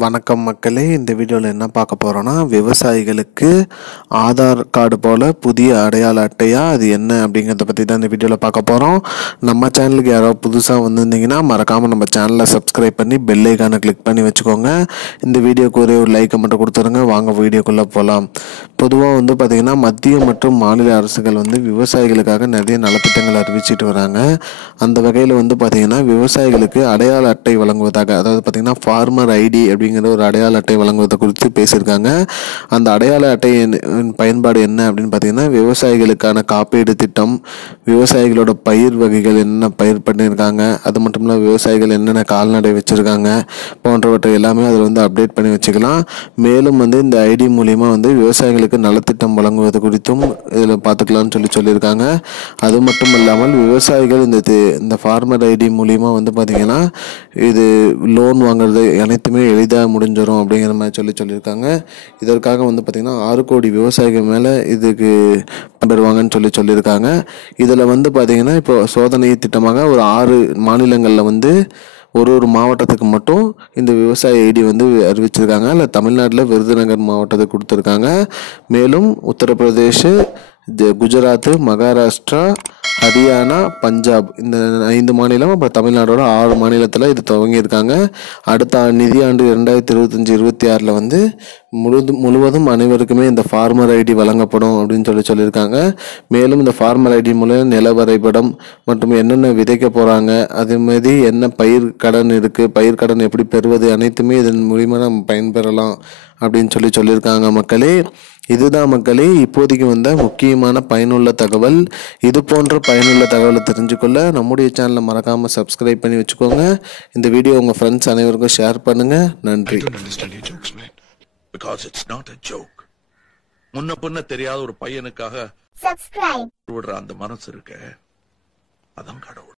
வணக்கம் மக்களே, இந்த வீடியோவில் என்ன பார்க்க போகிறோன்னா, விவசாயிகளுக்கு ஆதார் கார்டு போல் புதிய அடையாள அட்டையா அது என்ன அப்படிங்கிறத பற்றி தான் இந்த வீடியோவில் பார்க்க போகிறோம். நம்ம சேனலுக்கு யாராவது புதுசாக வந்திருந்தீங்கன்னா மறக்காமல் நம்ம சேனலை சப்ஸ்கிரைப் பண்ணி பெல் ஐக்கானை கிளிக் பண்ணி வச்சுக்கோங்க. இந்த வீடியோக்கு ஒரே ஒரு லைக்கை மட்டும் கொடுத்துருங்க. வாங்க வீடியோக்குள்ளே போகலாம். பொதுவாக பார்த்திங்கன்னா மத்திய மற்றும் மாநில அரசுகள் விவசாயிகளுக்காக நிறைய நலத்திட்டங்கள் அறிவிச்சிட்டு வராங்க. அந்த வகையில் பார்த்திங்கன்னா விவசாயிகளுக்கு அடையாள அட்டை வழங்குவதாக, அதாவது பார்த்திங்கன்னா ஃபார்மர் ஐடி அப்படிங்கிற ஒரு அடையாள அட்டை வழங்குவதை குறித்து பேசியிருக்காங்க. அந்த அடையாள அட்டையின் பயன்பாடு என்ன அப்படின்னு பார்த்தீங்கன்னா, விவசாயிகளுக்கான காப்பீடு திட்டம், விவசாயிகளோட பயிர் வகைகள் என்ன பயிர் பண்ணியிருக்காங்க, அது மட்டும் இல்லாமல் விவசாயிகள் என்னென்ன கால்நடை வச்சுருக்காங்க போன்றவற்றை எல்லாமே அதில் அப்டேட் பண்ணி வச்சுக்கலாம். மேலும் இந்த ஐடி மூலிமா விவசாயிகளுக்கு நலத்திட்டம் வழங்குவது குறித்தும் இதில் பார்த்துக்கலாம்னு சொல்லியிருக்காங்க. அது மட்டும் இல்லாமல் விவசாயிகள் இந்த ஃபார்மர் ஐடி மூலிமா பார்த்திங்கன்னா இது லோன் வாங்குறது அனைத்துமே எளிதாக முடிஞ்சிடும் அப்படிங்கிற மாதிரி சொல்லியிருக்காங்க. இதற்காக பார்த்திங்கன்னா 6 கோடி விவசாயிகள் மேலே இதுக்கு பெறுவாங்கன்னு சொல்லியிருக்காங்க. இதில் பார்த்திங்கன்னா இப்போ சோதனை திட்டமாக ஒரு 6 மாநிலங்களில் ஒரு மாவட்டத்துக்கு மட்டும் இந்த விவசாய ஐடி அறிவிச்சிருக்காங்க. இல்லை தமிழ்நாட்டில் விருதுநகர் மாவட்டத்துக்கு கொடுத்துருக்காங்க. மேலும் உத்தரப்பிரதேஷ், குஜராத், மகாராஷ்டிரா, ஹரியானா, பஞ்சாப் இந்த 5 மாநிலம், அப்புறம் தமிழ்நாடோட 6 மாநிலத்தில் இது துவங்கியிருக்காங்க. அடுத்த நிதியாண்டு 2025-26 முழுவதும் அனைவருக்குமே இந்த ஃபார்மர் ஐடி வழங்கப்படும் அப்படின்னு சொல்லியிருக்காங்க. மேலும் இந்த ஃபார்மர் ஐடி மூலம் நில வரைபடம் மற்றும் என்னென்ன விதைக்க போகிறாங்க, அதேமாதிரி என்ன பயிர் கடன் இருக்குது, பயிர் கடன் எப்படி பெறுவது, அனைத்துமே இதன் மூலிமா நம்ம பயன்பெறலாம் அப்படின்னு சொல்லியிருக்காங்க. மக்களே, இதுதான் மக்களே இப்போதைக்கு முக்கியமான பயனுள்ள தகவல். இது போன்ற பயனுள்ள தகவலை தெரிஞ்சுக்கொள்ள நம்முடைய சேனலை மறக்காமல் சப்ஸ்கிரைப் பண்ணி வச்சுக்கோங்க. இந்த வீடியோ உங்கள் ஃப்ரெண்ட்ஸ் அனைவருக்கும் ஷேர் பண்ணுங்கள். நன்றி. Because it's not a joke. முன்ன பின்ன தெரியாத ஒரு பையனுக்காக விடுற அந்த மனசு இருக்க, அதான் கடவுள்.